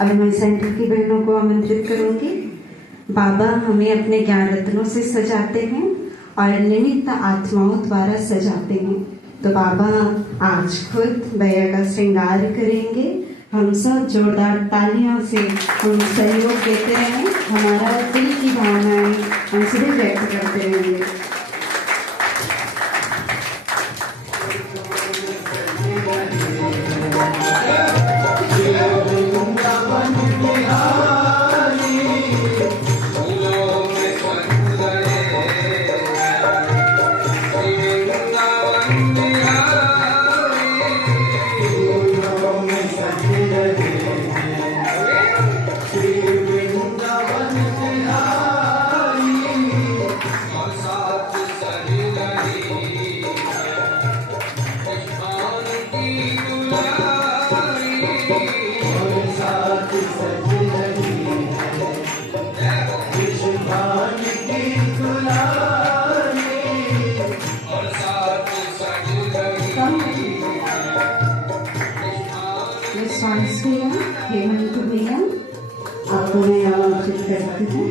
अब मैं सेंटर की बहनों को आमंत्रित करूंगी। बाबा हमें अपने ज्ञान रत्नों से सजाते हैं और निमित्त आत्माओं द्वारा सजाते हैं। तो बाबा आज खुद भैया का श्रृंगार करेंगे। हम सब जोरदार तालियों से हम सहयोग देते रहें। हमारा दिल की भावनाएं हम सभी व्यक्त करते रहेंगे। हेमंत भैया आपको मैं आमंत्रित करती हूँ।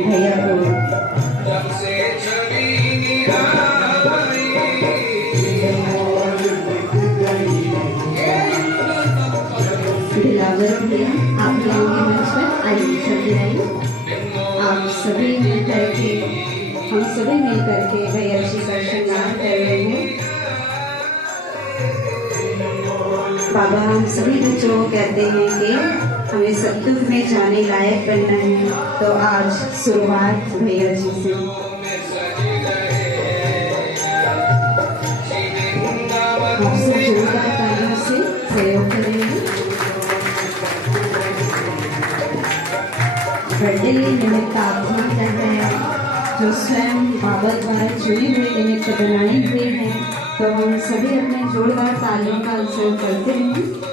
भैया को आप लाएंगे मंच पर। आइए जल्दी आइए। आप सभी मिल करके हम सभी मिल करके भैया जी का श्रृंगार कर रहे हैं। बाबा हम सभी बच्चों को कहते हैं कि हमें सतयुग में जाने लायक बनना है, तो आज शुरुआत भैया जी से। आपसे जोरदार तालियों से सहयोग करेंगे। बर्थडे निमित्त आत्मा कर रहे हैं जो स्वयं बाबा द्वारा चुनी हुई निमित्त बनाई हुई है, तो हम सभी अपने जोरदार तालियों का सहयोग करते हैं।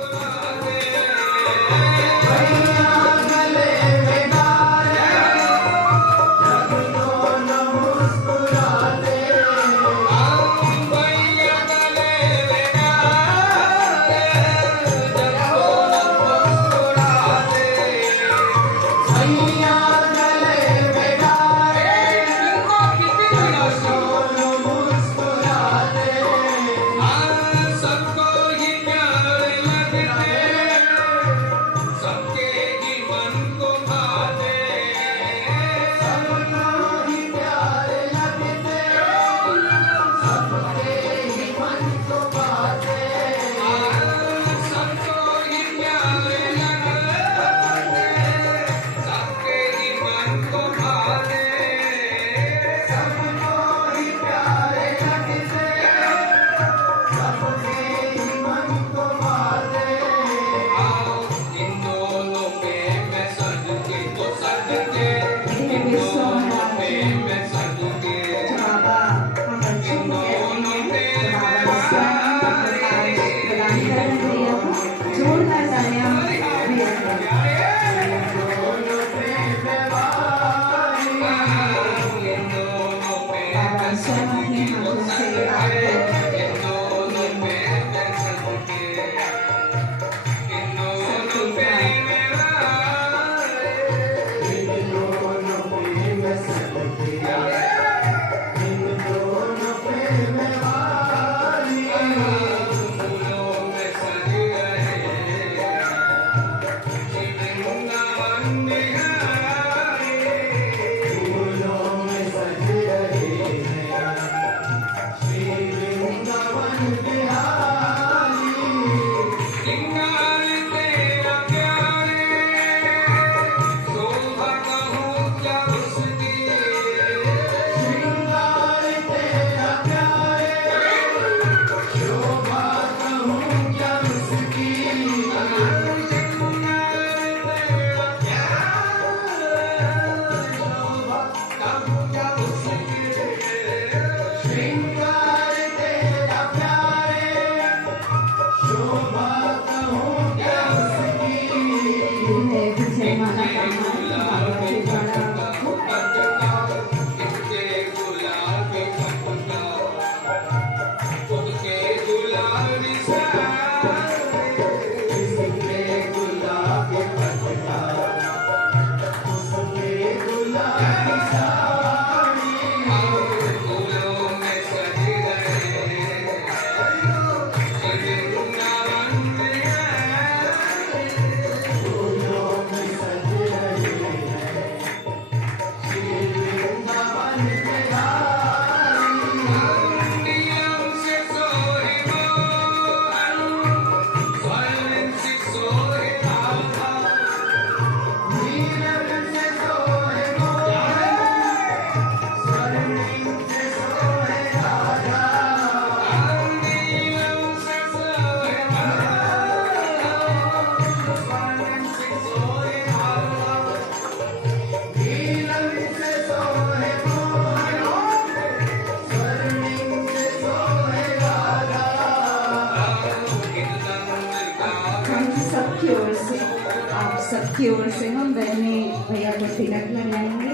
की ओर से हम बहनें भैया को तिलक लगाएंगे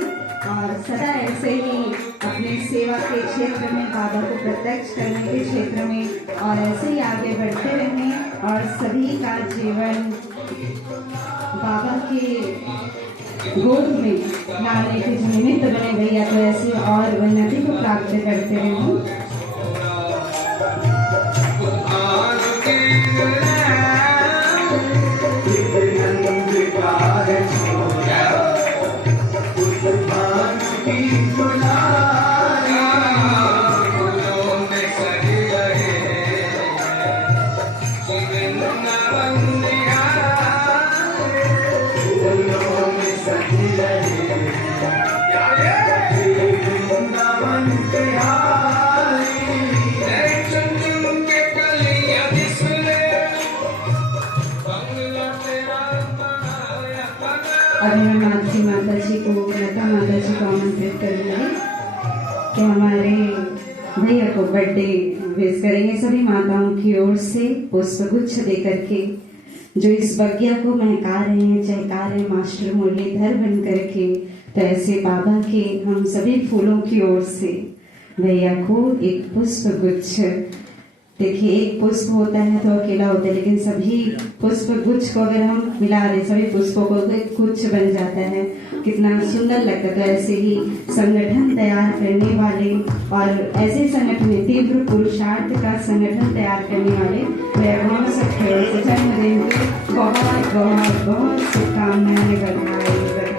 और सदा ऐसे ही अपने सेवा के क्षेत्र में बाबा को प्रत्यक्ष करने के क्षेत्र में और ऐसे ही आगे बढ़ते रहें और सभी का जीवन बाबा के गोद में लाने के जो निमित्त बने भैया तो ऐसे और उन्नति को प्राप्त करते रहें। अभी हम मानसी माता जी को लता माता जी को आमंत्रित करेंगे कि हमारे भैया को बर्थडे विश करेंगे। सभी माताओं की ओर से पुष्पगुच्छ देकर के जो इस बगिया को महका रहे हैं, चहका रहे हैं मास्टर मुरलीधर बन करके, तो ऐसे बाबा के हम सभी फूलों की ओर से भैया को एक पुष्पगुच्छ, देखिए एक पुष्प होता है तो अकेला होता है, लेकिन सभी पुष्प गुच्छ को अगर हम मिला रहे सभी पुष्पों को तो एक गुच्छ बन जाता है, कितना सुंदर लगता है। तो ऐसे ही संगठन तैयार करने वाले और ऐसे संगठन तीव्र पुरुषार्थ का संगठन तैयार करने वाले वैभव से जन्मदिन की बहुत बहुत बहुत शुभकामनाएं, बधाई बधाई।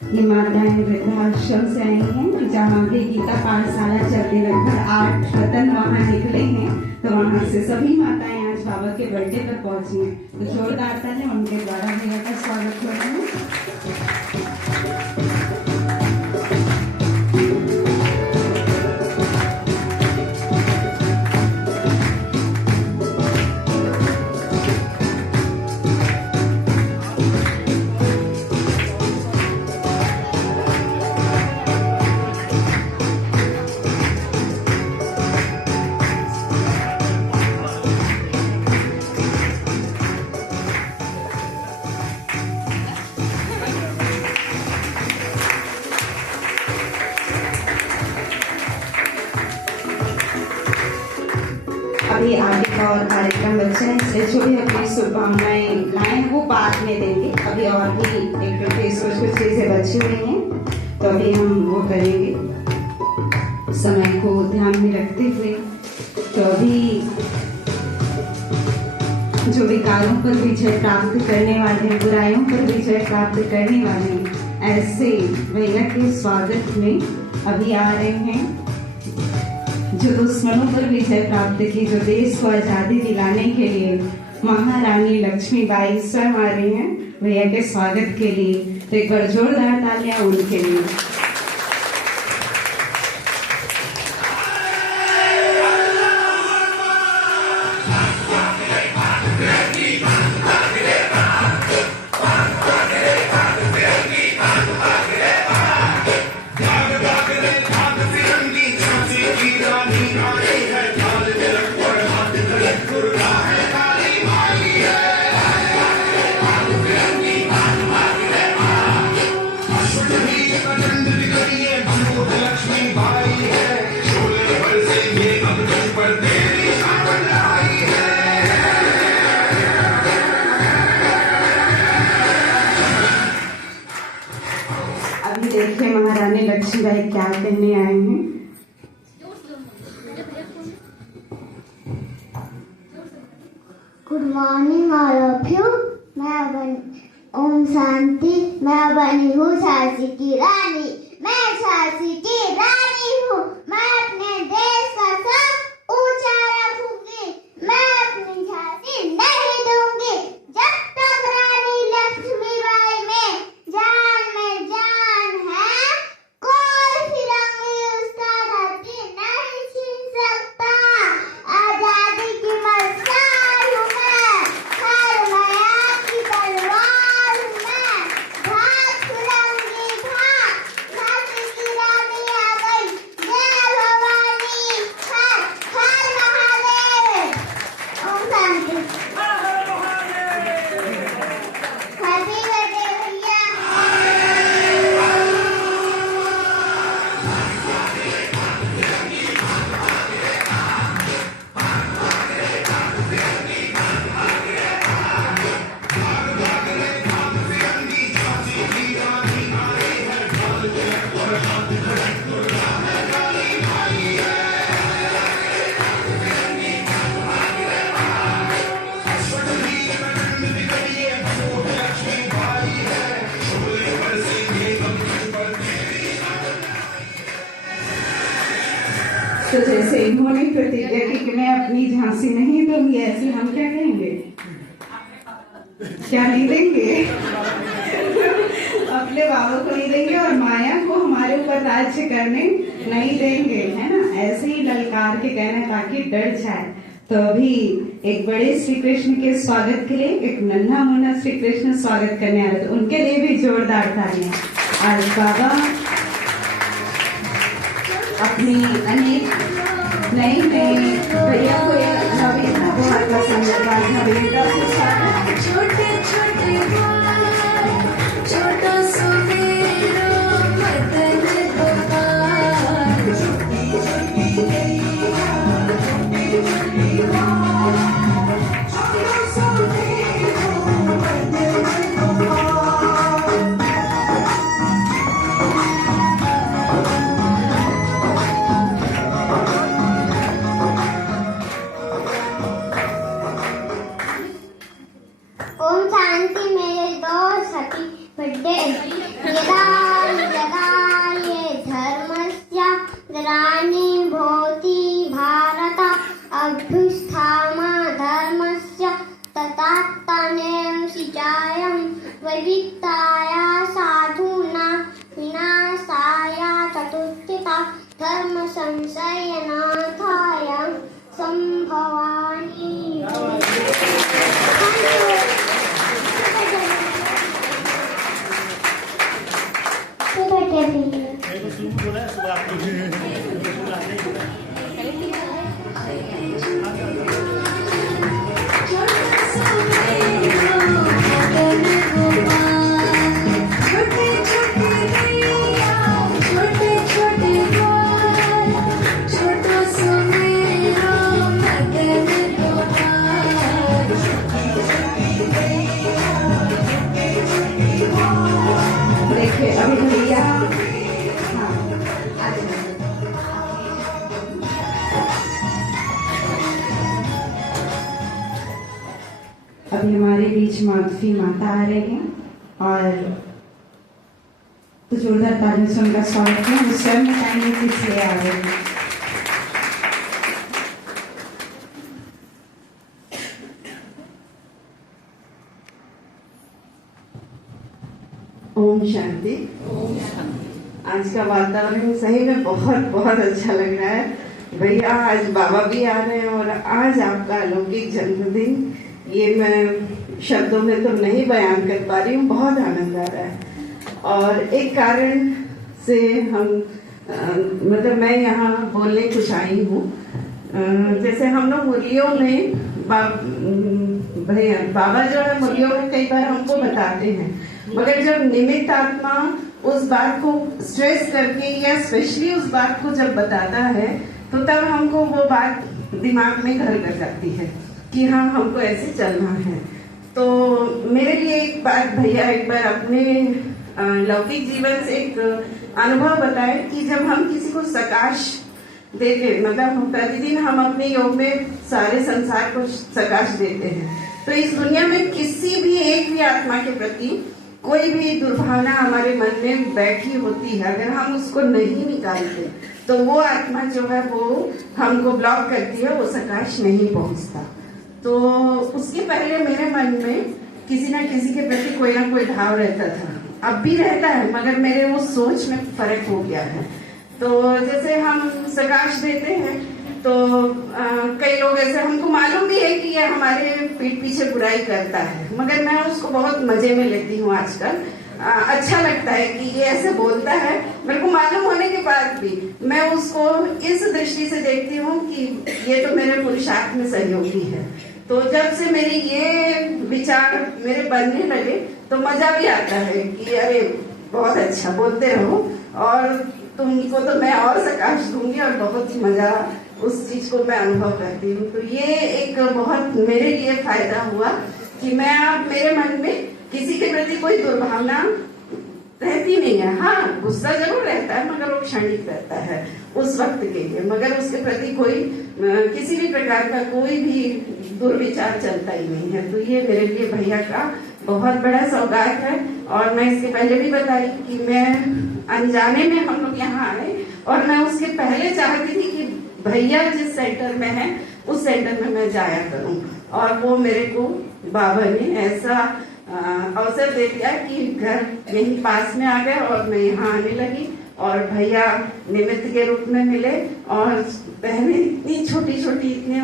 ये माताएं वृद्धाश्रम से आई हैं, जहाँ भी गीता पाठशाला चलती, लगभग 8 रतन वहाँ निकले हैं, तो वहाँ से सभी माताएं आज बाबा के बर्थडे पर पहुंची हैं। तो जोरदार तालियां उनके द्वारा भैया का स्वागत हो रहा है। अभी आगे का और कार्यक्रम बच्चे हैं, इसलिए जो भी अपनी शुभकामनाएं लाए वो बाद में देंगे। अभी और भी एक कुछ चीजें बची हुई हैं, तो अभी हम वो करेंगे समय को ध्यान में रखते हुए। तो अभी जो विकारों पर विजय प्राप्त करने वाले, बुराइयों पर विजय प्राप्त करने वाले, ऐसे भैया के स्वागत में अभी आ रहे हैं जो दुश्मनों पर विजय प्राप्त की, जो देश को आजादी दिलाने के लिए महारानी लक्ष्मीबाई स्वयं आ रही हैं। भैया के स्वागत के लिए। तो एक बार जोरदार तालियां उनके लिए। अभी देखिए महारानी लक्ष्मीबाई क्या कहने आए हैं। Good morning all of you. Om Shanti. मैं बनी हूँ झांसी की रानी। मैं झांसी की रानी हूँ। मैं अपने देश का सर ऊंचा रखूंगी। मैं अपनी झांसी नहीं दूंगी जब तक रानी लक्ष्मीबाई में जान है। कोई फिरंगी उसका धरती नहीं छीन सकता। आजादी की मसाल हूँ मैं। हर माया की तलवार हूँ मैं। भाग फिरंगी भाग। झांसी की रानी आ गई। जय भवानी। हर महादेव। ओम शांति। हैप्पी बर्थडे भैया। तो जैसे इन्होंने प्रतिज्ञा की कि मैं अपनी झांसी नहीं दूंगी, ऐसे हम क्या कहेंगे? क्या नहीं देंगे? अपने बाबा को नहीं देंगे और माया को हमारे ऊपर राज्य करने नहीं देंगे, है ना? ऐसे ही ललकार के कहना ताकि डर जाए। तो अभी एक बड़े श्री कृष्ण के स्वागत के लिए एक नन्हा मुन्ना श्री कृष्ण स्वागत करने आ रहे थे, उनके लिए भी जोरदार तालियां। आज बाबा अपनी अनेक नई भैया को नवीनता बहुत पसंद है। नवीनता से छोटे छोटे छोटा सुमेरा मदन गोपाल। ओम शांति। मेरे दोस्त हैप्पी बर्थडे। यदा ये धर्मस्य ग्लानिर् भवति भारत अभ्युत्थानं धर्मस्य तथात्मनेन सिद्धाय वैविध्याय साधूनां विनाशाय चतुष्टयं धर्म संशयनाथाय संभवामि। देखिए अभी भैया अभी हमारे बीच माधवी माता आ रहे हैं और तो जोरदार तालियों से उनका स्वागत है। वो स्वयं बताएंगे कि इसलिए आ रहे हैं। ओम शांति। आज का वातावरण सही में बहुत बहुत अच्छा लग रहा है भैया। आज बाबा भी आ रहे हैं और आज आपका अलौकिक जन्मदिन, ये मैं शब्दों में तो नहीं बयान कर पा रही हूँ। बहुत आनंद आ रहा है और एक कारण से हम मतलब मैं यहाँ बोलने कुछ आई हूँ। जैसे हम लोग मुरलियों में भैया बाबा जो है मुरलियों में कई बार हमको बताते हैं, मगर जब निमित्त आत्मा उस बात को स्ट्रेस करके या स्पेशली उस बात को जब बताता है तो तब हमको वो बात दिमाग में घर कर जाती है कि हाँ हमको ऐसे चलना है। तो मेरे लिए एक बात भैया एक बार अपने लौकिक जीवन से एक अनुभव बताए कि जब हम किसी को सकाश देते, मतलब प्रतिदिन हम अपने योग में सारे संसार को सकाश देते हैं, तो इस दुनिया में किसी भी एक भी आत्मा के प्रति कोई भी दुर्भावना हमारे मन में बैठी होती है, अगर हम उसको नहीं निकालते तो वो आत्मा जो है वो हमको ब्लॉक करती है, वो सकाश नहीं पहुंचता। तो उसके पहले मेरे मन में किसी ना किसी के प्रति कोई ना कोई भाव रहता था, अब भी रहता है, मगर मेरे वो सोच में फर्क हो गया है। तो जैसे हम सकाश देते हैं तो कई लोग ऐसे, हमको मालूम भी है कि ये हमारे पीठ पीछे बुराई करता है, मगर मैं उसको बहुत मजे में लेती हूँ आजकल। अच्छा लगता है कि ये ऐसे बोलता है, मेरे को मालूम होने के बाद भी मैं उसको इस दृष्टि से देखती हूँ कि ये तो मेरे पुरुषार्थ में सहयोगी है। तो जब से मेरे ये विचार मेरे बनने लगे तो मजा भी आता है कि अरे बहुत अच्छा बोलते रहो और तुमको तो मैं और सकाश दूंगी और बहुत ही मजा उस चीज को मैं अनुभव करती हूँ। तो ये एक बहुत मेरे लिए फायदा हुआ कि मैं अब मेरे मन में किसी के प्रति कोई दुर्भावना रहती नहीं है। हाँ गुस्सा जरूर रहता है मगर वो क्षणिक रहता है उस वक्त के लिए, मगर उसके प्रति कोई किसी भी प्रकार का कोई भी दुर्विचार चलता ही नहीं है। तो ये मेरे लिए भैया का बहुत बड़ा सौगात है। और मैं इसके पहले भी बताई कि मैं अनजाने में हम लोग यहाँ आए और मैं उसके पहले चाहती थी कि भैया जिस सेंटर में है उस सेंटर में मैं जाया करूं, और वो मेरे को बाबा ने ऐसा अवसर दे दिया कि घर यहीं पास में आ गए और मैं यहाँ आने लगी और भैया निमित्त के रूप में मिले। और बहनें इतनी छोटी छोटी, इतने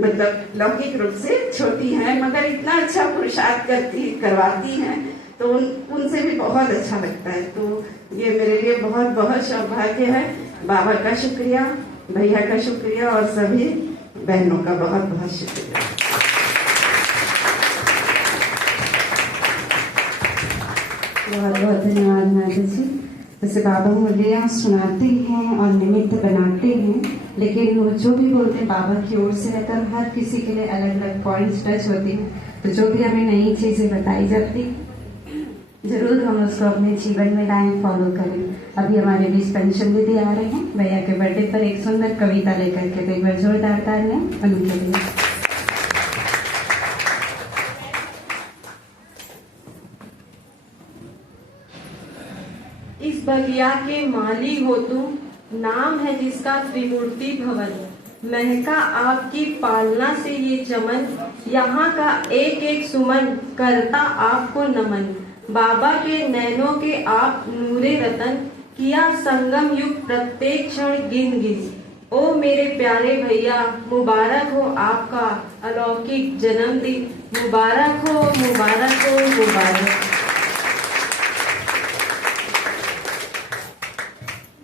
मतलब लौकिक रूप से छोटी हैं मगर इतना अच्छा पुरुषार्थ करवाती हैं, तो उनसे भी बहुत अच्छा लगता है। तो ये मेरे लिए बहुत बहुत सौभाग्य है। बाबा का शुक्रिया, भैया का शुक्रिया और सभी बहनों का बहुत बहुत शुक्रिया। बहुत बहुत धन्यवाद माता जी। जैसे बाबा मुरलियाँ सुनाते हैं और निमित्त बनाते हैं, लेकिन वो जो भी बोलते हैं बाबा की ओर से रहता है, हर किसी के लिए अलग अलग पॉइंट्स टच होती हैं। तो जो भी हमें नई चीजें बताई जाती जरूर हम उसको अपने जीवन में लाएं, फॉलो करें। अभी हमारे बीच पेंशन दीदी आ रहे हैं भैया के बर्थडे पर एक सुंदर कविता लेकर के, तो एक बार जोरदार तालियां उनके लिए। इस बगिया के माली हो तुम, नाम है जिसका त्रिमूर्ति भवन। महका आपकी पालना से ये चमन, यहाँ का एक एक सुमन करता आपको नमन। बाबा के नैनों के आप नूरे रतन, किया संगम युग प्रत्येक क्षण गिन गिन। ओ मेरे प्यारे भैया, मुबारक हो आपका अलौकिक जन्मदिन, मुबारक हो मुबारक हो मुबारक।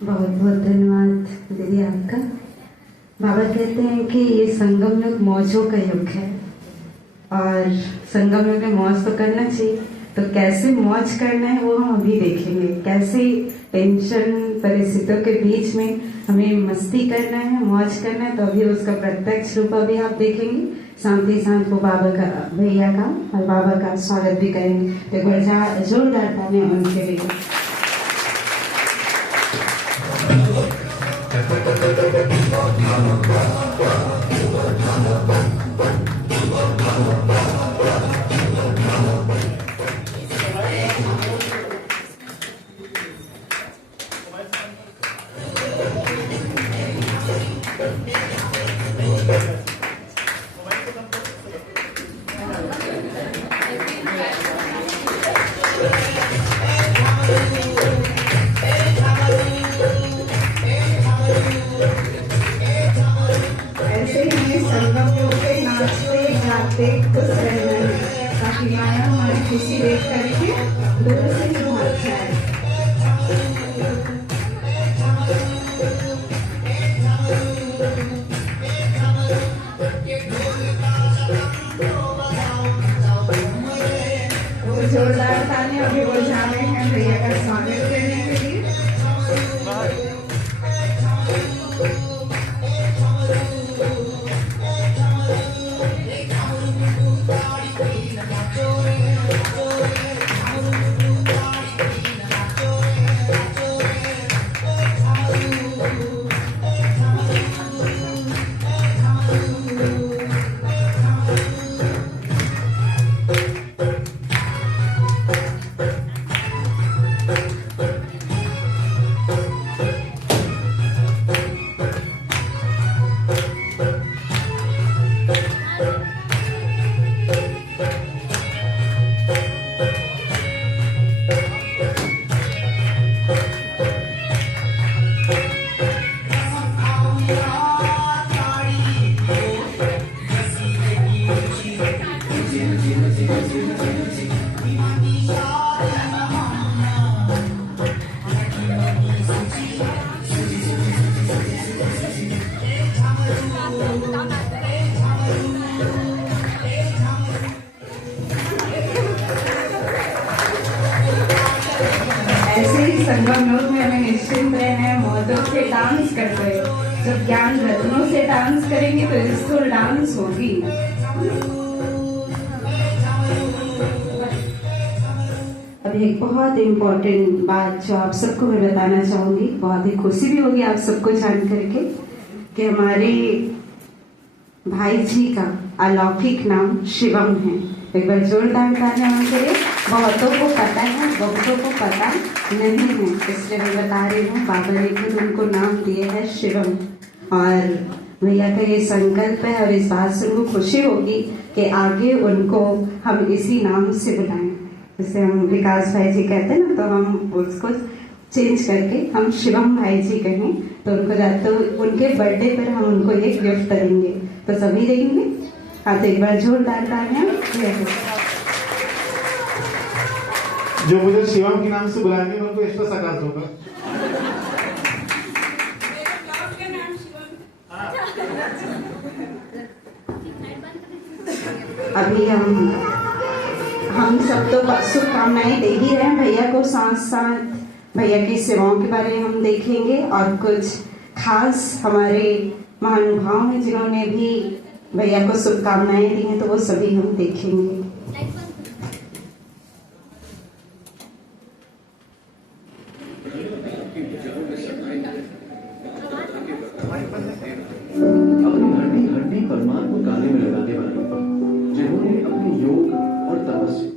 बहुत बहुत धन्यवाद दीदी आपका। बाबा कहते हैं कि ये संगम युग मौजों का युग है और संगम युग में मौज तो करना चाहिए। तो कैसे मौज करना है वो हम अभी देखेंगे, कैसे टेंशन परिस्थितियों के बीच में हमें मस्ती करना है, मौज करना है। तो अभी उसका प्रत्यक्ष रूप अभी आप देखेंगे। साथ ही साथ वो बाबा का, भैया का और बाबा का स्वागत भी करेंगे। तो एक बार जोरदार तालियां उनके लिए। देख खुश रहना है, ताकि माया हमारी खुशी देख करके दूर से ही भाग जाए। तो जोरदार तालियां अभी बजा रहे हैं भैया का स्वागत करने के लिए। ऐसे ही संगम योग में हमें निश्चिंत रहना है, मौतों से डांस करते हैं। जब ज्ञान रत्नों से डांस करेंगे तो इसको डांस होगी। अभी एक बहुत इम्पोर्टेंट बात जो आप सबको मैं बताना चाहूंगी, बहुत ही खुशी भी होगी आप सबको जान करके कि हमारे भाई जी का अलौकिक नाम शिवम है। एक बार जोरदार तालियां करें। बहुतों को पता है, बहुतों को पता नहीं है, इसलिए मैं बता रही हूँ। बाबा ने खुद उनको नाम दिए है शिवम, और भैया का ये संकल्प है और इस बात से उनको खुशी होगी कि आगे उनको हम इसी नाम से बुलाएं। जैसे हम विकास भाई जी कहते हैं ना, तो हम उसको चेंज करके हम शिवम भाई जी कहें तो उनको जाते उनके बर्थडे पर हम उनको ये गिफ्ट करेंगे, तो सभी देंगे। हाँ, तो एक बार जोरदार तालियां। जो मुझे शिवम के नाम से बुलाएंगे उनको एक्स्ट्रा सकाल होगा। अभी हम सब तो शुभकामनाएं दे ही रहे हैं भैया को, साथ साथ भैया की सेवाओं के बारे में हम देखेंगे और कुछ खास हमारे महानुभाव हैं जिन्होंने भी भैया को शुभकामनाएं दी हैं, तो वो सभी हम देखेंगे। अपनी हड्डी हड्डी परमात्मा को गाने में लगाने वाले जिन्होंने अपनी योग और तपस्या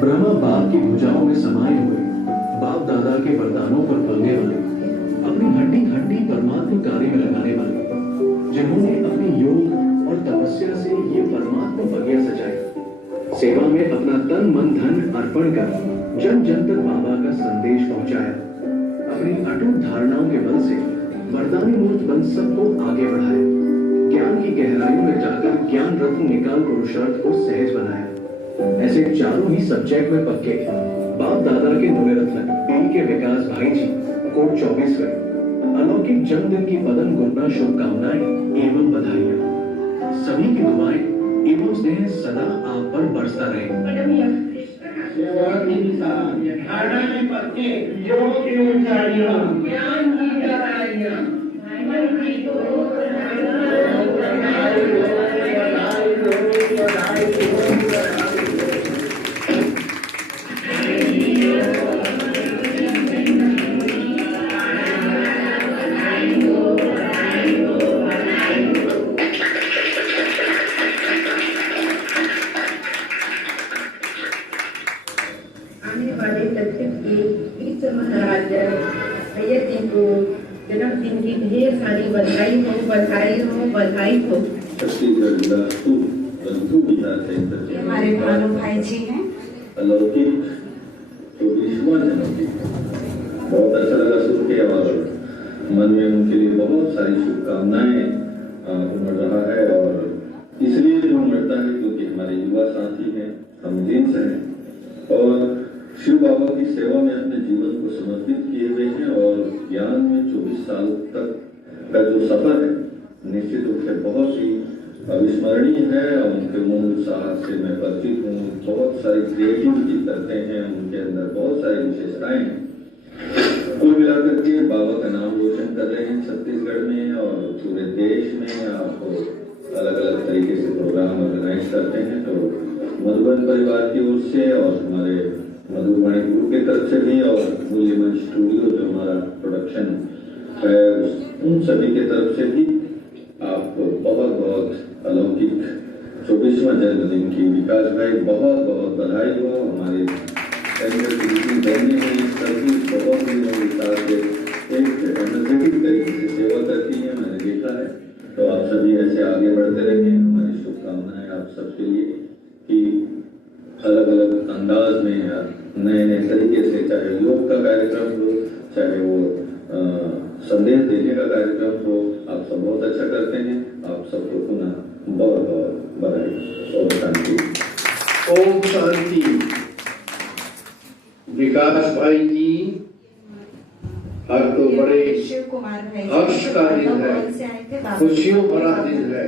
ब्रह्मा बाप की भुजाओं में समाये हुए बाप दादा के वरदानों पर पलने वाले अपनी हड्डी हड्डी परमात्मा को गाने में लगाने वाले जिन्होंने अपनी योग और तपस्या से ये परमात्मा बगिया सजाया, सेवा में अपना तन मन धन अर्पण कर जन जन तक बाबा का संदेश पहुंचाया। अपनी अटूट धारणाओं के बल से वरदानी मूर्त बन सबको आगे बढ़ाया। ज्ञान की गहराइयों में जाकर ज्ञान रत्न निकाल पुरुषार्थ को सहज बनाया। ऐसे चारों ही सब्जेक्ट में पक्के बाप दादा के नुले रत्न पीढ़ी के विकास भाई जी कोट 24 में अलौकिक जन्मदिन की मदन गुरना शुभकामनाएं एवं बधाइयां। सभी की दुआएं एवं स्नेह सदा आप पर बरसता रहे। सेवा की निशान, धारणा की पत्ते, योग की ऊंचाइयां, ज्ञान की गहराइयां, मन की आने वाले दक्षिण के विश्व महाराज भैया जी को जन्मदिन की ढेर सारी बधाई हो, बधाई हो, बधाई हो। ये हमारे भानु भाई जी हैं। अलौकिक तो विश्व जन्मदिन बहुत अच्छा लगा सुन के। और मन में उनके लिए बहुत सारी शुभकामनाएं उमड़ रहा है। और इसलिए जो उमड़ता है क्योंकि हमारे युवा साथी हैं, हम जिन्स हैं और शिव बाबा की सेवा में अपने जीवन को समर्पित किए हुए हैं। और ज्ञान में 24 साल तक का जो सफर है निश्चित रूप से बहुत ही अविस्मरणीय है। उनके मूल साहस से मैं परिचित हूँ, बहुत सारी क्रिएटिविटी करते हैं, उनके अंदर बहुत सारी विशेषताएं हैं। कुल मिलाकर के बाबा का नाम रोशन कर रहे हैं छत्तीसगढ़ में और पूरे देश में। आप अलग अलग तरीके से प्रोग्राम ऑर्गेनाइज करते हैं, तो मधुबन परिवार की ओर से और हमारे मधुबनी ग्रुप की तरफ से भी और मूल्यमंच स्टूडियो जो हमारा प्रोडक्शन है उन सभी के तरफ से भी आपको बहुत बहुत अलौकिक 24वां जन्मदिन की विकास भाई बहुत बहुत बधाई हो। हमारे बनने में सभी बहुत ही विकास के एक एनर्जेटिक तरीके से सेवा करती है, मैंने देखा है। तो आप सभी ऐसे आगे बढ़ते रहेंगे, हमारी शुभकामनाएं आप सबके लिए कि अलग अलग अंदाज में या नए नए तरीके से, चाहे योग का कार्यक्रम हो, चाहे वो संदेश देने का कार्यक्रम हो, आप सब बहुत अच्छा करते हैं। आप सबको पुनः बहुत बहुत बधाई और शांति। ओम शांति। विकास भाई जी आज तो बड़े हर्ष का दिन है, खुशियों भरा दिन है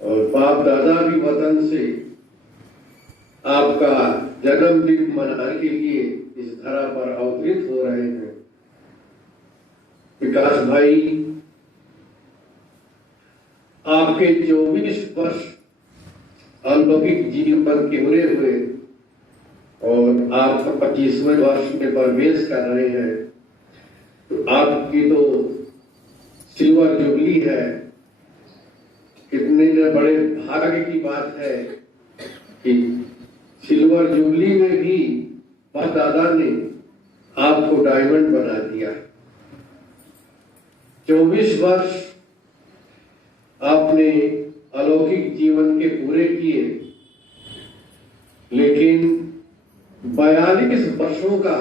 और बाप दादा भी वतन से आपका जन्मदिन मनाने के लिए इस धरा पर अवतरित हो रहे हैं। विकास भाई आपके 24 वर्ष अलौकिक जीवन के पूरे हुए और आप 25वें वर्ष में प्रवेश कर रहे हैं, तो आपकी तो सिल्वर जुबली है। कितने बड़े भाग्य की बात है कि सिल्वर जुबली में भी बाप दादा ने आपको डायमंड बना दिया। 24 वर्ष आपने अलौकिक जीवन के पूरे किए, लेकिन 42 वर्षों का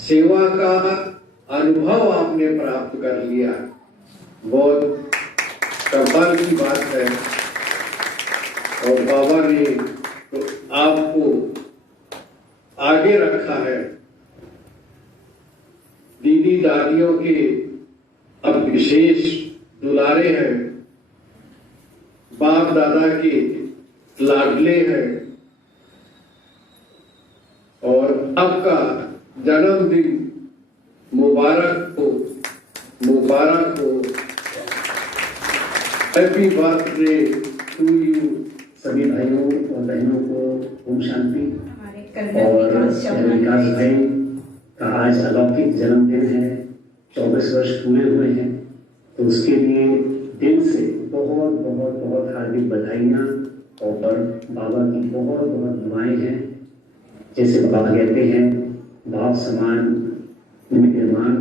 सेवा का अनुभव आपने प्राप्त कर लिया। बहुत कमाल की बात है और बाबा ने तो आपको आगे रखा है। दीदी दादियों के अब विशेष दुलारे हैं, बाप दादा के लाडले हैं और आपका जन्मदिन मुबारक हो, मुबारक हो। Happy birthday to you. सभी भाइयों और बहनों को ओम शांति। और विकास भाई का आज अलौकिक जन्मदिन है, 24 वर्ष पूरे हुए हैं, तो उसके लिए दिल से बहुत बहुत बहुत हार्दिक बधाइयाँ और बाबा की बहुत बहुत दुआएं हैं। जैसे बाबा कहते हैं भाव समान निमित्त निर्माण,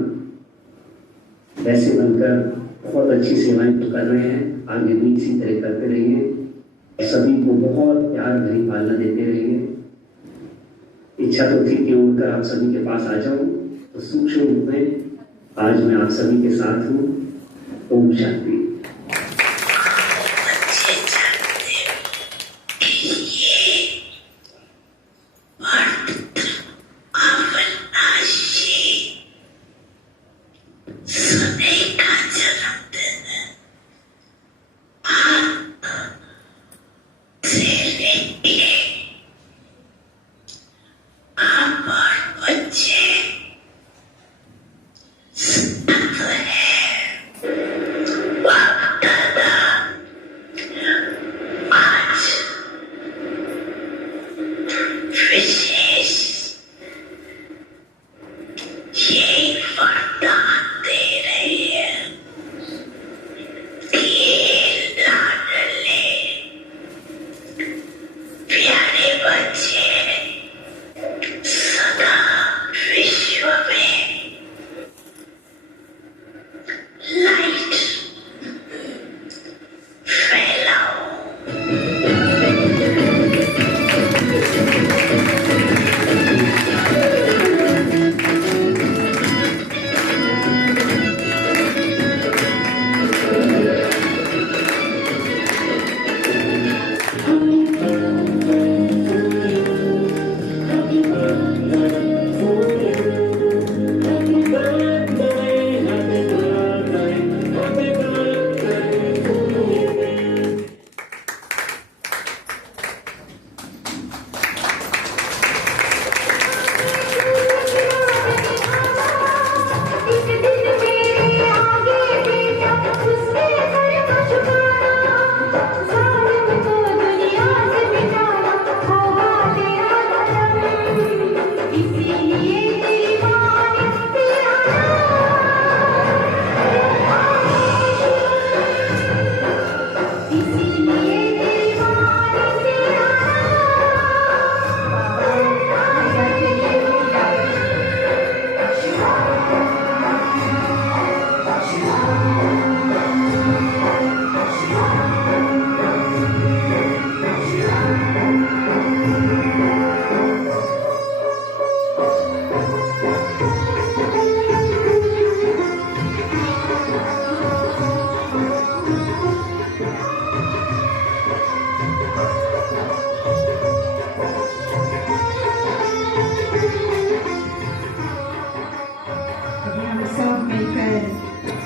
वैसे बनकर बहुत अच्छी सेवाएं तो कर रहे हैं, आगे भी इसी तरह करते रहिए। सभी को बहुत प्यार भरी पालना देते रहिए। इच्छा तो थी कि उनका आप सभी के पास आ जाऊं, तो सूक्ष्म रूप में आज मैं आप सभी के साथ हूँ। ओम शांति।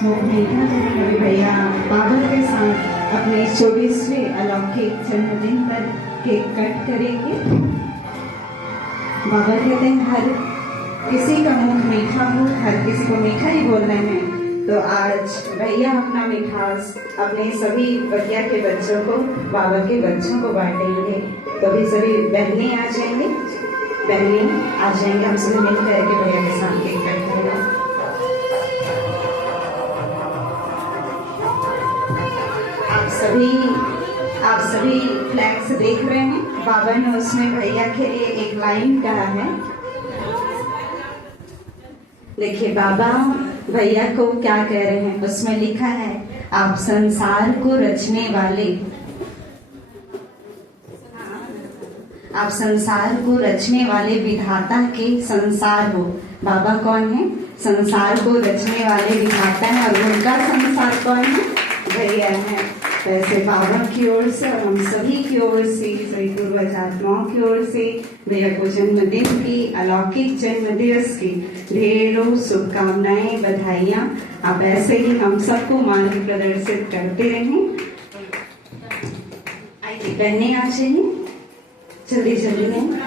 मेरे भैया बाबा के साथ अपने 24वें अलौकिक जन्मदिन पर केक कट करेंगे। बाबा कहते हैं हर किसी का मुंह मीठा हो, हर किसी को मीठा ही बोलना है। तो आज भैया अपना मिठास अपने सभी भैया के बच्चों को, बाबा के बच्चों को बांटेंगे। तो अभी सभी बहनें आ जाएंगे, हम सभी मिल करके भैया के साथ केक कट करेंगे। आप सभी फ्लैग से देख रहे हैं, बाबा ने उसमें भैया के लिए एक लाइन कहा है। देखिए बाबा भैया को क्या कह रहे हैं, उसमें लिखा है आप संसार को रचने वाले, आप संसार को रचने वाले विधाता के संसार हो। बाबा कौन है? संसार को रचने वाले विधाता है, और उनका संसार कौन है? भैया है। वैसे बाबा की ओर से और हम सभी की ओर से, सभी पूर्वज आत्माओं की ओर से भैया को जन्मदिन की, अलौकिक जन्म दिवस की ढेरों शुभकामनाएं, बधाइयां। आप ऐसे ही हम सबको मार्ग प्रदर्शित करते रहें। आइए बहने आ जाइए, जल्दी जल्दी में।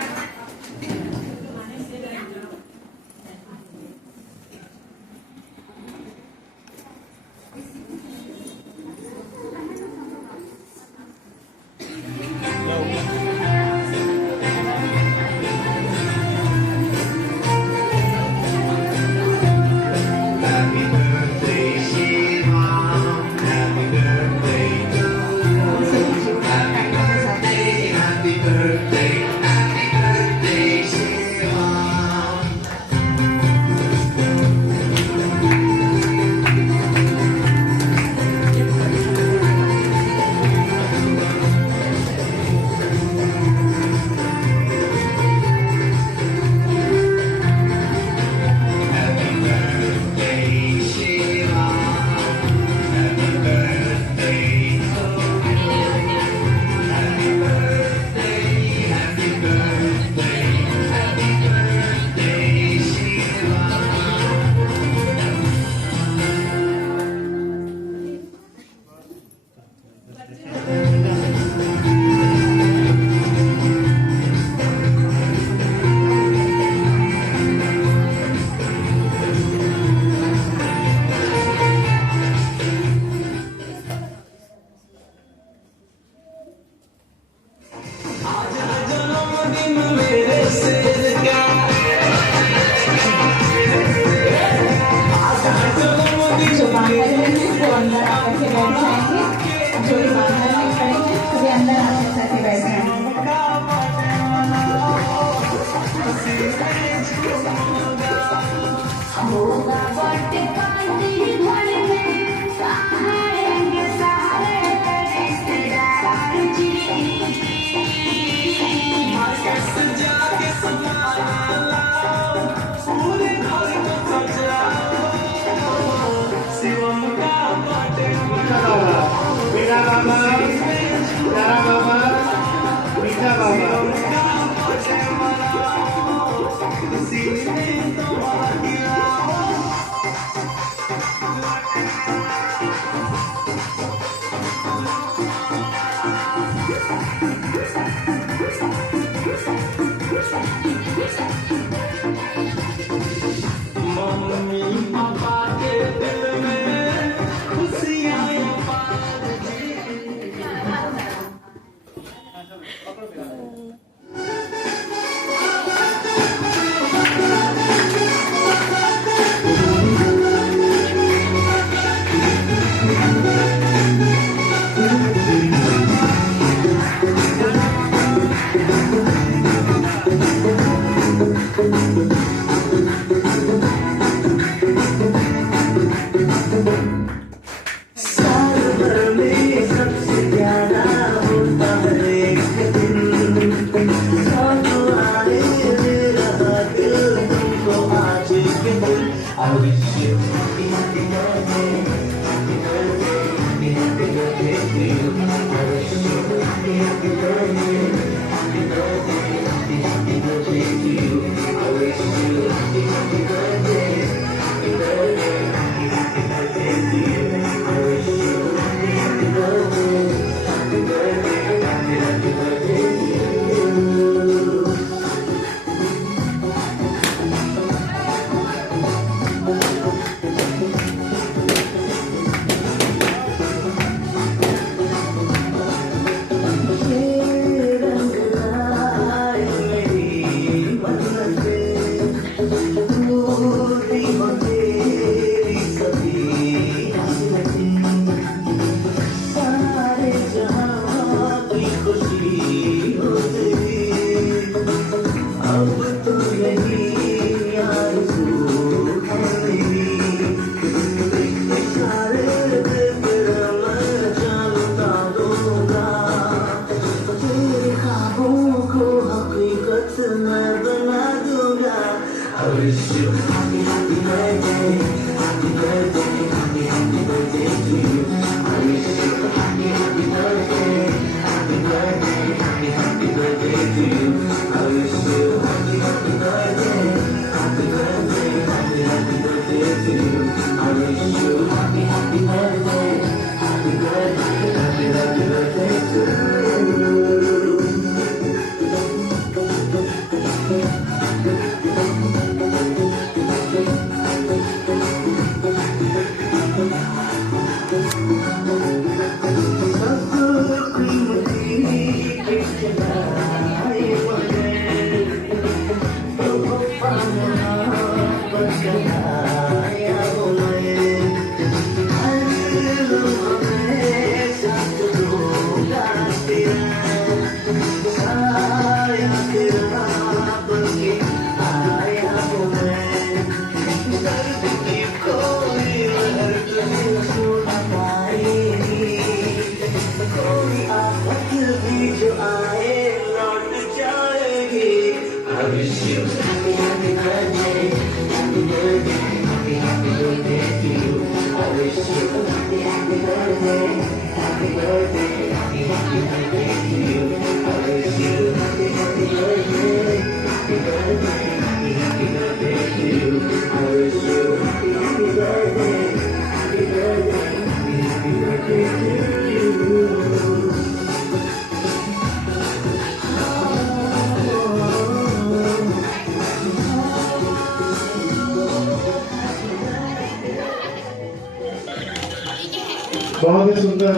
बहुत ही सुंदर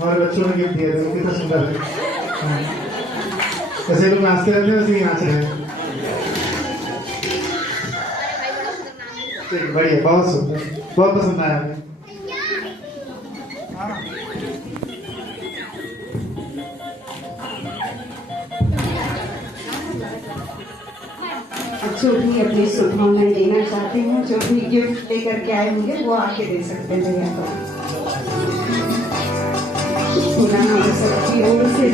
हमारे बच्चों ने गिफ्ट दिया था, कितना सुंदर है। जैसे लोग नाचते रहते हैं वैसे ही नाच रहे हैं। ठीक, बढ़िया, बहुत सुंदर, बहुत पसंद आया हमें। जो भी अपनी शुभकामनाएं देना चाहते हैं, जो भी गिफ्ट लेकर के आए होंगे वो आके दे सकते हैं भैया को। पूरा हम सबकी ओर से